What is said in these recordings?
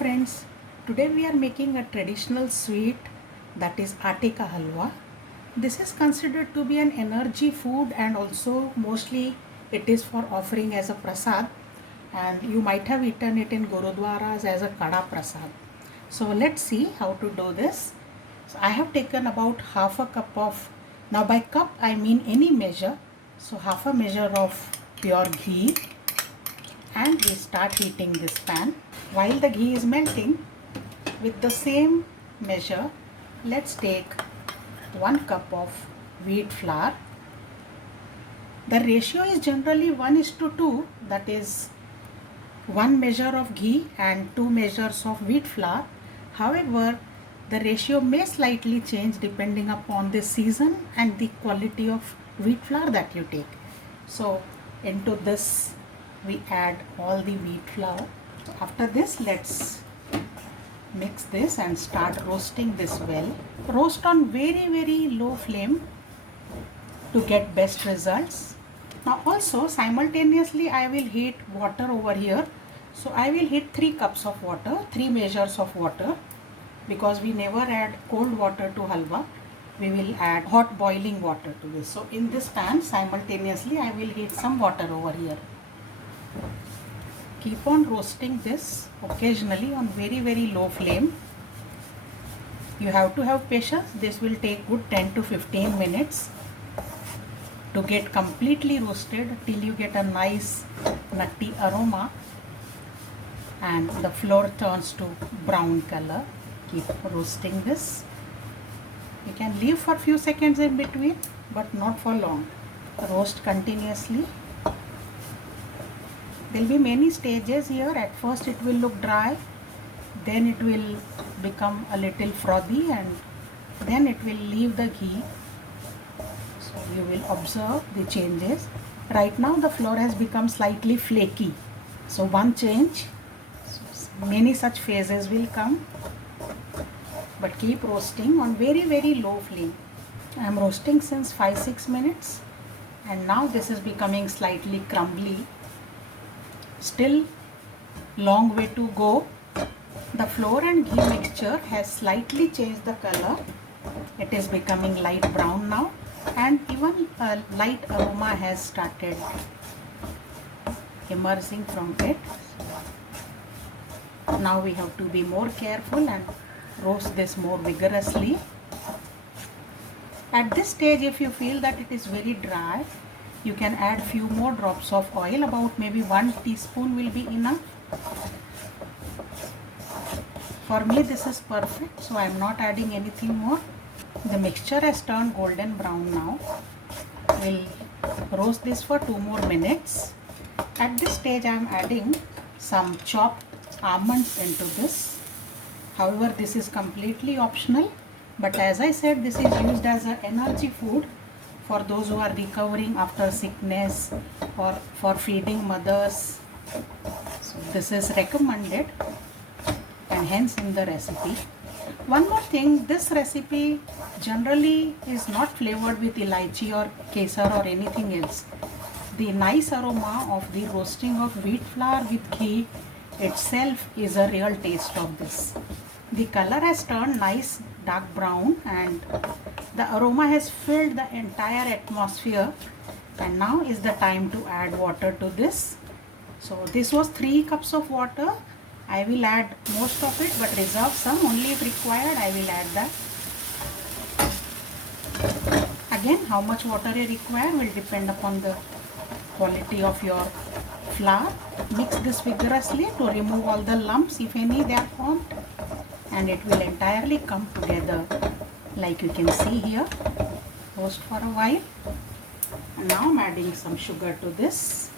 friends, today we are making a traditional sweet, that is Aate ka Halwa. This is considered to be an energy food and also mostly it is for offering as a Prasad, and you might have eaten it in Gurudwaras as a Kada Prasad. So let's see how to do this. So I have taken about half a cup of, now by cup I mean any measure, so half a measure of pure ghee, and we start heating this pan. While the ghee is melting, with the same measure, let's take 1 cup of wheat flour. The ratio is generally 1:2, that is 1 measure of ghee and 2 measures of wheat flour. However, the ratio may slightly change depending upon the season and the quality of wheat flour that you take. So into this we add all the wheat flour. After this, let's mix this and start roasting this well. Roast on very low flame to get best results. Now also simultaneously I will heat water over here. So I will heat 3 cups of water, 3 measures of water, because we never add cold water to halwa. We will add hot boiling water to this. So in this pan simultaneously I will heat some water over here. Keep on roasting this occasionally on very low flame. You have to have patience. This will take good 10 to 15 minutes to get completely roasted till you get a nice nutty aroma and the flour turns to brown color. Keep roasting this. You can leave for few seconds in between, but not for long. Roast continuously. There will be many stages here. At first it will look dry, then it will become a little frothy, and then it will leave the ghee. So you will observe the changes. Right now the flour has become slightly flaky. So one change. So many such phases will come. But keep roasting on very low flame. I am roasting since 5-6 minutes, and now this is becoming slightly crumbly. Still long way to go. The flour and ghee mixture has slightly changed the color. It is becoming light brown now, and even a light aroma has started emerging from it. Now we have to be more careful and roast this more vigorously. At this stage, if you feel that it is very dry, you can add few more drops of oil. About maybe 1 teaspoon will be enough. For me this is perfect, so I am not adding anything more. The mixture has turned golden brown now. We'll roast this for 2 more minutes. At this stage I am adding some chopped almonds into this. However, this is completely optional, but as I said, this is used as an energy food for those who are recovering after sickness or for feeding mothers. So this is recommended and hence in the recipe. One more thing, this recipe generally is not flavored with elaichi or kesar or anything else. The nice aroma of the roasting of wheat flour with ghee itself is a real taste of this. The color has turned nice dark brown and the aroma has filled the entire atmosphere, and now is the time to add water to this. So this was 3 cups of water. I will add most of it, but reserve some. Only if required I will add that. Again, how much water you require will depend upon the quality of your flour. Mix this vigorously to remove all the lumps, if any they are formed, and it will entirely come together like you can see here. Roast for a while. And now I am adding some sugar to this.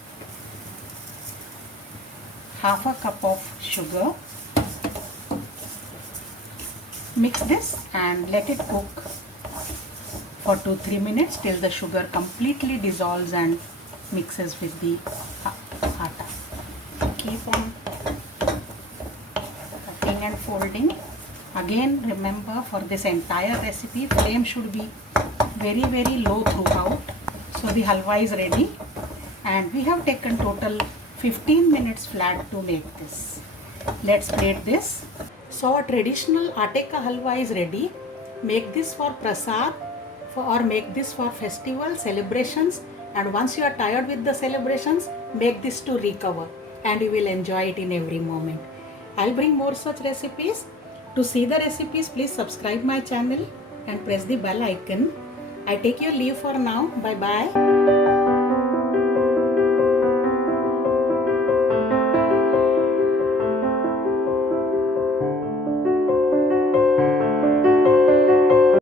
Half a cup of sugar. Mix this and let it cook for 2-3 minutes till the sugar completely dissolves and mixes with the atta. Keep on cutting and folding. Again, remember, for this entire recipe flame should be very low throughout. So the halwa is ready, and we have taken total 15 minutes flat to make this. Let's plate this. So our traditional Aate ka halwa is ready. Make this for Prasad or make this for festival celebrations, and once you are tired with the celebrations, make this to recover and you will enjoy it in every moment. I'll bring more such recipes. To see the recipes, please subscribe my channel and press the bell icon. I take your leave for now. Bye bye.